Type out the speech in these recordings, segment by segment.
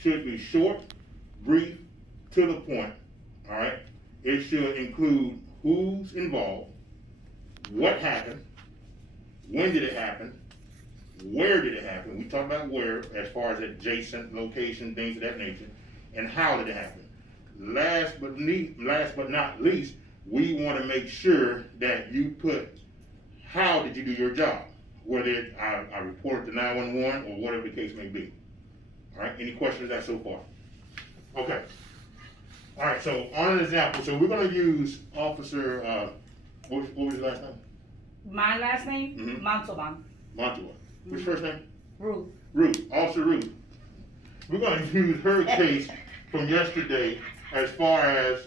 should be short, brief, to the point, all right? It should include who's involved, what happened, when did it happen, where did it happen? We talked about where, as far as adjacent location, things of that nature, and how did it happen? Last but not least, we want to make sure that you put how did you do your job, whether I reported to 911 or whatever the case may be. All right, any questions of that so far? Okay. All right, so on an example, so we're going to use Officer, what was his last name? My last name, Mhm. Montalban. Montua. What's first name? Ruth. Ruth, Officer Ruth. We're going to use her case from yesterday as far as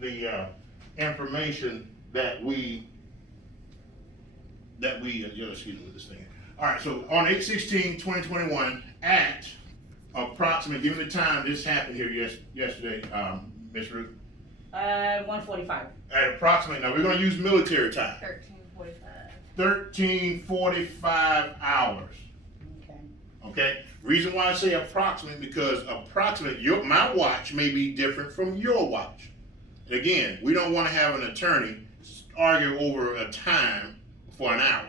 the information that we excuse me with this thing. All right, so on 8/16/2021 at approximately, given the time this happened here yesterday, Miss Ruth, 1:45. at approximately, now we're going to use military time. 13:45. 13:45 hours. Okay. Okay. Reason why I say approximate, because approximate, my watch may be different from your watch. Again, we don't want to have an attorney argue over a time for an hour.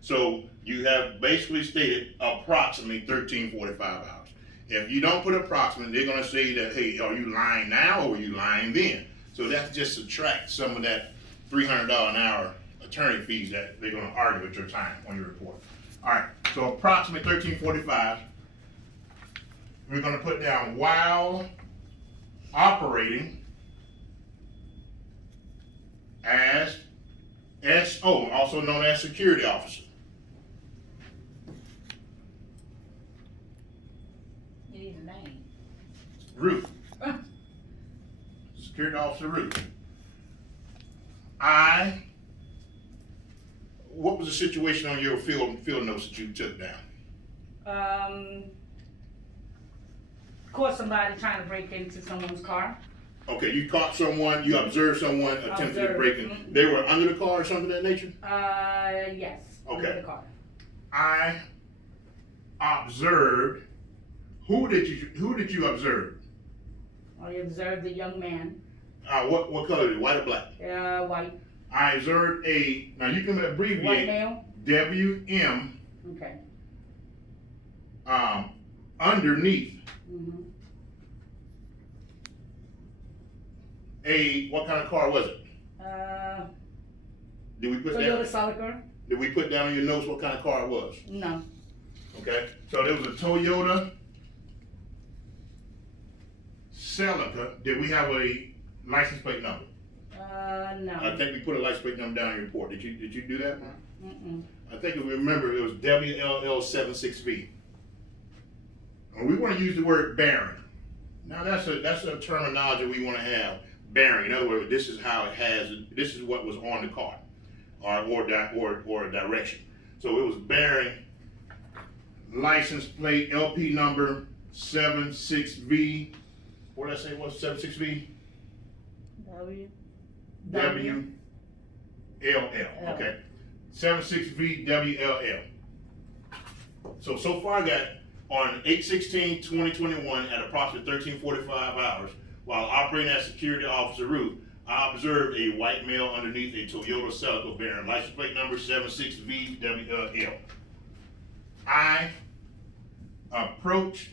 So you have basically stated approximately 13:45 hours. If you don't put approximate, they're going to say that, hey, are you lying now or were you lying then? So that just subtract some of that $300 an hour attorney fees that they're going to argue at your time on your report. All right, so approximately 13:45. We're going to put down while operating as SO, also known as security officer. You need a name. Ruth. Security officer Ruth. What was the situation on your field notes that you took down? Caught somebody trying to break into someone's car. Okay, you caught someone, you observed someone attempting to Observed. break in. Mhm. They were under the car or something of that nature? Yes. Okay. In the car. I observed. Who did you observe? I observed the young man, What color is it? White or black? white, I observed now you can white abbreviate male. WM Okay. underneath Mm-hmm. what kind of car was it? Did we put Toyota down? Celica? Did we put down in your notes what kind of car it was? No. Okay, so there was a Toyota Celica. Did we have a license plate number? No. I think we put a license plate number down in your report. Did you do that? Mm-mm. I think if we remember, it was WLL76V. And we want to use the word bearing. Now that's a terminology we want to have. Bearing. In other words, this is how it has. This is what was on the car, or direction. So it was bearing. License plate LP number 76V. What did I say it was? 76V. WLL. Okay. 76VWLL. So far I got on 8/16/2021 at approximately 13:45 hours, while operating as security officer Ruth, I observed a white male underneath a Toyota Celica bearing license plate number 76VWLL. I approached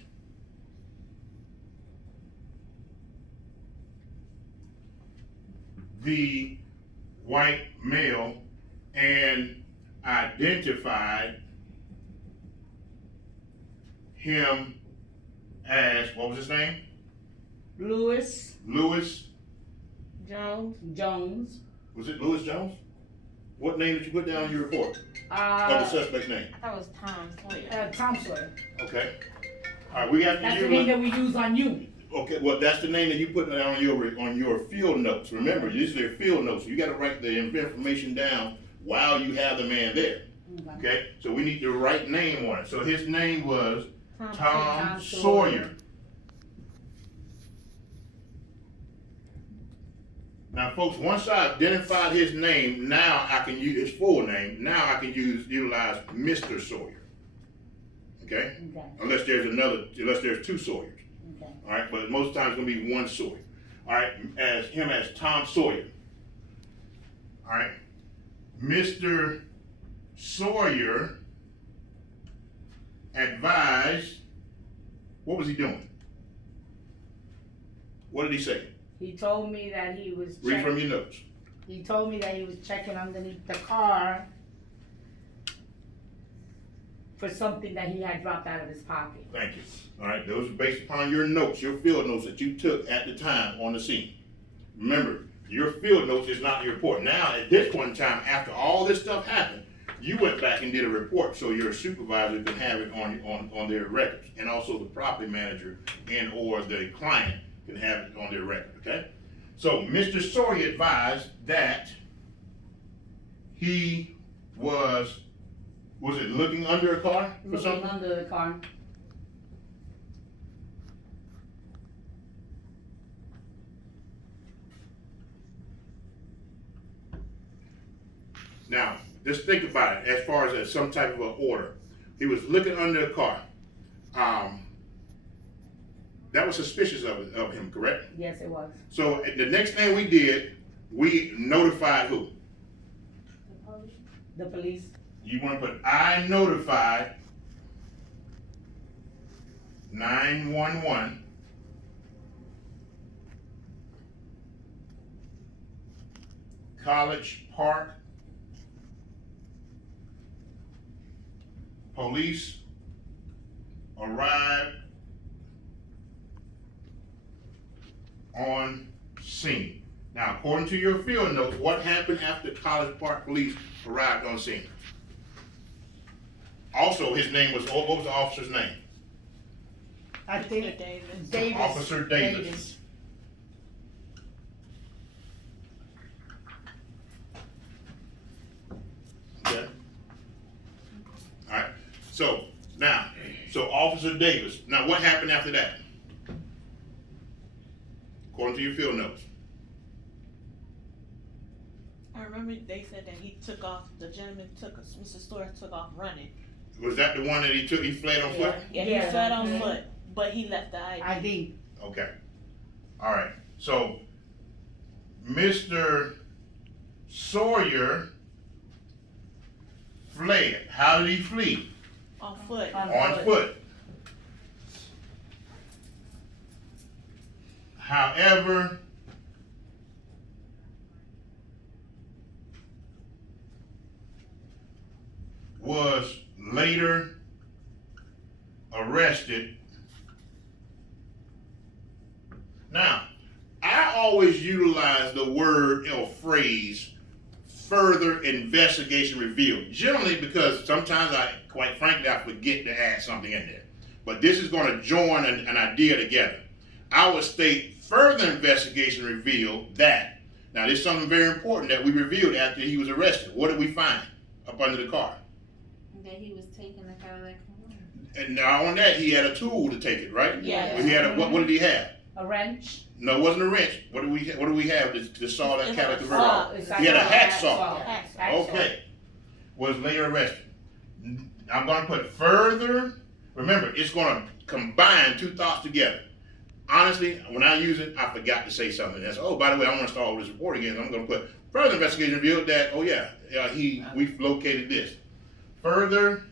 the white male and identified him as, what was his name? Louis Louis, Jones. was it Louis Jones? What name did you put down in your report? Of the suspect name? I thought it was Tom Sawyer. Tom Sawyer. Okay. All right, we got That's the name that we use on you. Okay, well, that's the name that you put down on your field notes. Remember, these are your field notes. You got to write the information down while you have the man there. Okay, so we need the right name on it. So his name was Tom Sawyer. Now, folks, once I identified his name, now I can use his full name. Now I can utilize Mr. Sawyer. okay? Okay, Unless there's two Sawyers. okay. All right, but most times it's gonna be one Sawyer. All right, as Tom Sawyer. All right, Mr. Sawyer advised. What was he doing? What did he say? He told me that he was Read from your notes. he told me that he was checking underneath the car for something that he had dropped out of his pocket. Thank you. All right, those are based upon your notes, your field notes that you took at the time on the scene. Remember, your field notes is not your report. Now, at this point in time, after all this stuff happened, you went back and did a report so your supervisor can have it on their records, and also the property manager and or the client can have it on their record, okay? So Mr. Sawyer advised that he was it looking under a car for Looking something? under the car. Now, just think about it as far as some type of an order. He was looking under a car. That was suspicious of him, correct? Yes, it was. So the next thing we did, we notified who? The police. You want to put I notified 911 College Park police arrived on scene. Now, according to your field notes, what happened after College Park police arrived on scene? Also, his name was, what was the officer's name? I think Davis. Davis. Officer Davis. Okay. All right. So now, Officer Davis. Now, what happened after that? According to your field notes. I remember they said that he took off, the gentleman Mr. Stewart took off running. Was that the one that he fled on foot? Yeah, Yeah. he fled on foot, but he left the ID. ID. Okay. All right. So, Mr. Sawyer fled. How did he flee? On foot. On foot. However, was later arrested. Now, I always utilize the word or phrase further investigation revealed. Generally because sometimes quite frankly, I forget to add something in there. But this is going to join an idea together. I would state further investigation revealed that. Now, this is something very important that we revealed after he was arrested. What did we find up under the car? That he was taking the Cadillac home. And now on that, he had a tool to take it, right? Yeah. He had what did he have? A wrench. No, it wasn't a wrench. What do we have to saw that Cadillac convertible? It's He had a hacksaw. Hacksaw. Okay. Was later arrested. I'm going to put further. Remember, it's going to combine two thoughts together. Honestly, when I use it, I forgot to say something. That's, oh, by the way, I want to start with this report again. I'm going to put further investigation revealed that, oh yeah, we've located this. Further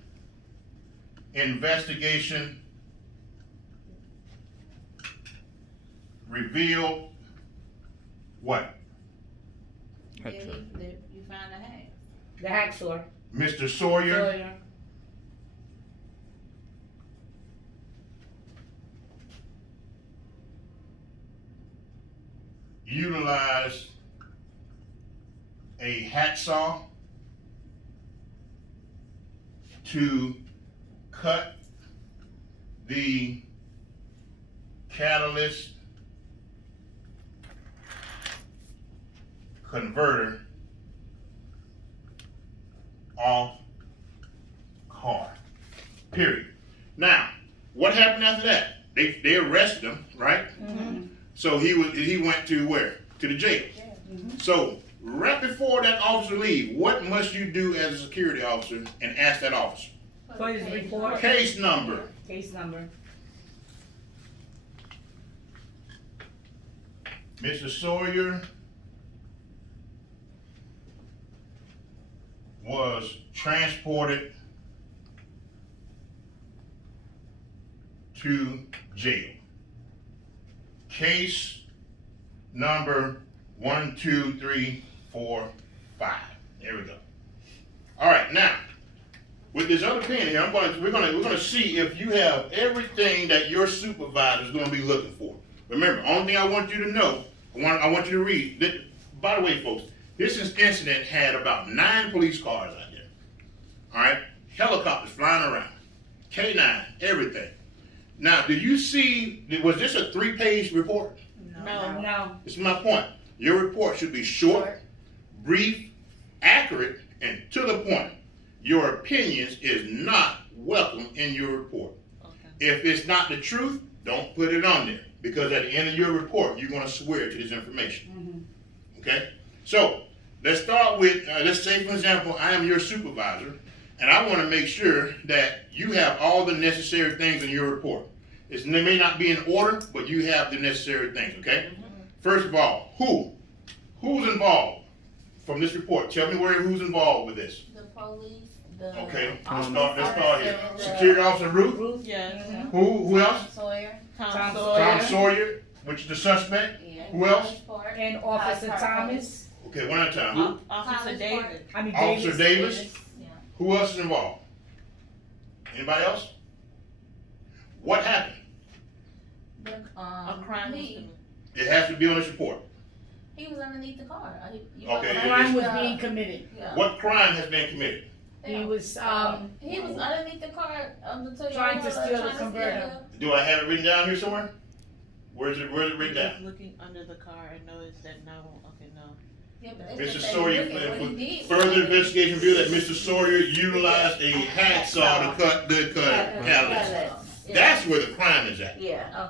investigation revealed what? Yeah, you found a hack. The hacksaw. Mr. Sawyer Sawyer. utilized a hacksaw to cut the catalyst converter off car. Period. Now, what happened after that? They arrested him, right? Mm-hmm. So he went to where? To the jail. Mm-hmm. So right before that officer leave, what must you do as a security officer and ask that officer? For his report. Case number. Case number. Mr. Sawyer was transported to jail. Case number 1, 2, 3, 4, 5. There we go. All right, now with this other pen here, we're gonna see if you have everything that your supervisor is gonna be looking for. Remember, only thing I want you to know, I want you to read. By the way, folks, this incident had about 9 police cars out there. All right, helicopters flying around, K9, everything. Now, do you see? Was this a 3-page report? No. No. This is my point. Your report should be short, brief, accurate, and to the point. Your opinions is not welcome in your report. Okay. If it's not the truth, don't put it on there, because at the end of your report, you're going to swear to this information. Okay? So, let's start with, let's say, for example, I am your supervisor, and I want to make sure that you have all the necessary things in your report. They may not be in order, but you have the necessary things, okay? First of all, who's involved from this report? Tell me who's involved with this. The police, the. Okay, let's start here. Security Officer Ruth. Ruth? Yes. Who else? Sawyer. Tom Tom Sawyer. Tom Sawyer, which is the suspect. Yeah. Who else? College Park. And Officer College Park Thomas. Okay, one at a time. Who? Officer College David. Park. I mean Officer Davis. Davis. Yeah. Who else is involved? Anybody else? What happened? The, A crime was he, committed. It has to be on this report. he was underneath the car. Okay, A crime was being committed. Yeah. What crime has been committed? He was He was underneath the car of the Toyota. Trying to steal the trying to converter. Do I have it written down here somewhere? Where's it written He down? was looking under the car and noticed that no. Okay, no. Yeah, but Mr. it's just that Sawyer, look at what he did. further investigation revealed that Mr. Sawyer utilized a hacksaw to cut the catalyst. That's where the crime is at. Yeah,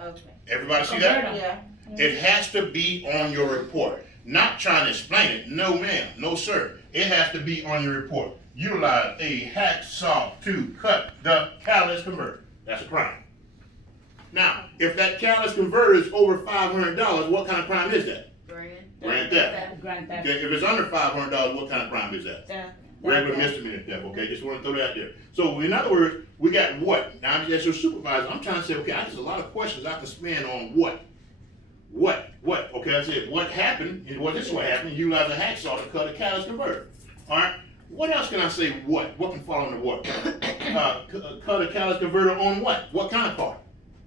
Okay. okay. Everybody see that? Converter. Yeah, It has to be on your report. Not trying to explain it. No, ma'am. No, sir. It has to be on your report. Utilize a hacksaw to cut the catalyst converter. That's a crime. Now, if that catalyst converter is over $500, what kind of crime is that? Grand theft. Grand theft. Okay, if it's under $500, what kind of crime is that? Yeah. Regular misdemeanor theft, okay? Just want to throw that out there. So, in other words, we got what? Now, as your supervisor, I'm trying to say, okay, there's a lot of questions I can spend on what? What? Okay, I said, what happened? Well, this is what happened. You utilize a hacksaw to cut a catalyst converter. All right? What else can I say what? What can fall under what? Cut a catalyst converter on what? What kind of car?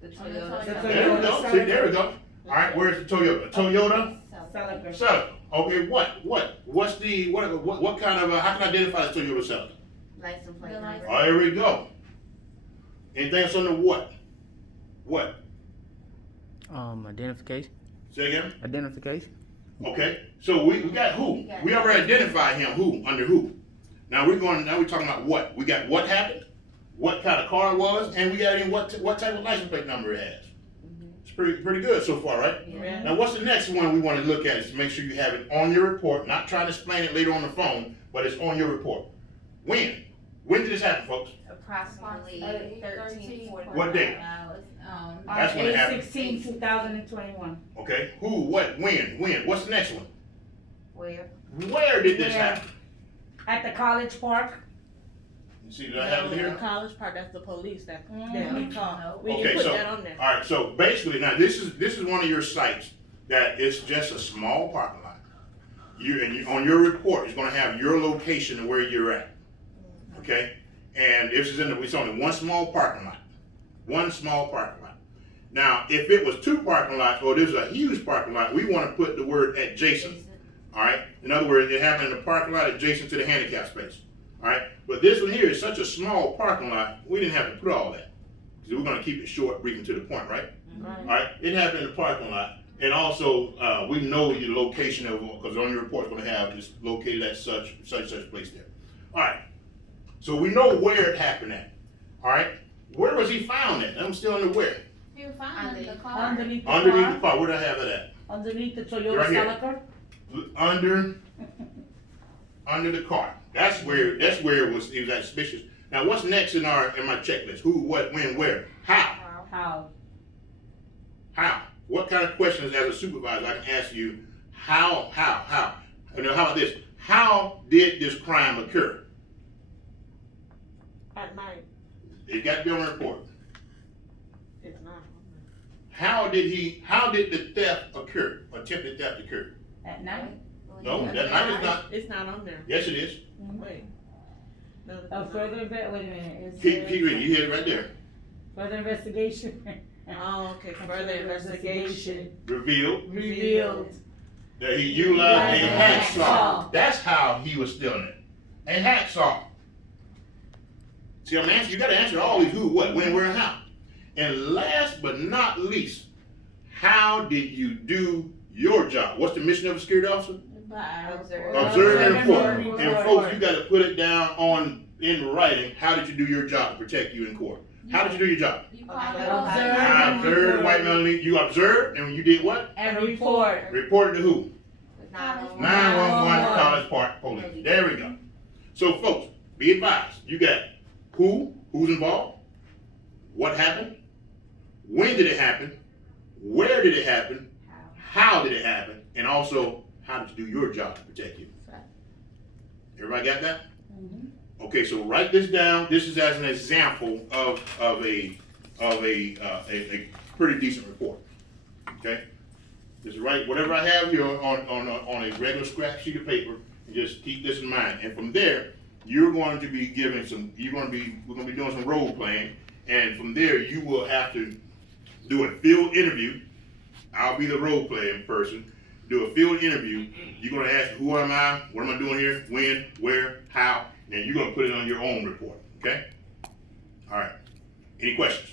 the Toyota. Toyota. There we go. See, there we go. All right, where's the Toyota? Toyota Celica. Celica. Okay, what's the what kind of how can I identify the Toyota Celica? License plate The number. Oh, here we go. Anything else under what? What? Identification. Say again? Identification. Okay. So we got who? We already identified him who under who. Now we're talking about what? We got what happened, what kind of car it was, and we got in what type of license plate number it has. It's pretty good so far, right? Yeah. Now what's the next one we want to look at is to make sure you have it on your report, not trying to explain it later on the phone, but it's on your report. When? When did this happen, folks? Approximately 13:40. What day? Hours. That's when it happened. 8/16/2021. Okay. Who, what, when? What's the next one? Where? Where did this Where? happen? At the College Park. You see, did I have it The here? College Park, that's the police that we Mhm. called. We Okay, didn't put so- that on there. All right, so basically now this is one of your sites that it's just a small parking lot. On your report, it's going to have your location and where you're at. Okay, and this is it's only one small parking lot. Now, if it was 2 parking lots or there's a huge parking lot, we want to put the word adjacent. All right. In other words, it happened in the parking lot adjacent to the handicap space. All right. But this one here is such a small parking lot, we didn't have to put all that. So we're going to keep it short, brief, and to the point, right? All right. It happened in the parking lot. And also, we know your location of, because on your report it's going to have it's located at such place there. All right. So we know where it happened at. All right. Where was he found at? I'm still under where? You found under the car. Underneath the Underneath car. the car. Where did I have it at? Underneath the Toyota Right here. Celica. Under the car. That's where it was. It was suspicious. Now, what's next in my checklist? Who, what, when, where, how? How? How? What kind of questions as a supervisor I can ask you? How? You know, how about this? How did this crime occur? At night, It got to be on the report. it's not. How did the theft occur? Attempted theft occur? At night? No, that night is not. It's not on there. Yes, it is. Wait. No, it's A not. further wait a minute. Keep reading. You hear it right there. Further investigation. Oh, okay, further investigation. Revealed Revealed. that he utilized a hacksaw. Hacksaw. That's how he was stealing it. A hacksaw. See, I'm answering. You got to answer all these who, what, when, where, and how. And last but not least, how did you do your job? What's the mission of a security officer? Observe. Observe and report. Report. And folks, you got to put it down in writing. How did you do your job to protect you in court? How did you do your job? You call it Observe. I observed the white man leave. You observed, and you did what? And report. Reported to who? 911. 911 College Park Police. There we go. So, folks, be advised. You got who's involved, what happened, when did it happen, where did it happen, how did it happen, and also how did you do your job to protect you? Everybody got that? Okay, so write this down. This is as an example of a pretty decent report. Okay, just write whatever I have here on a regular scrap sheet of paper, and just keep this in mind. And from there, you're going to be giving some. We're going to be doing some role playing, and from there, you will have to do a field interview. I'll be the role playing person. Do a field interview. You're going to ask, who am I? What am I doing here? When? Where? How? And you're going to put it on your own report. Okay? All right. Any questions?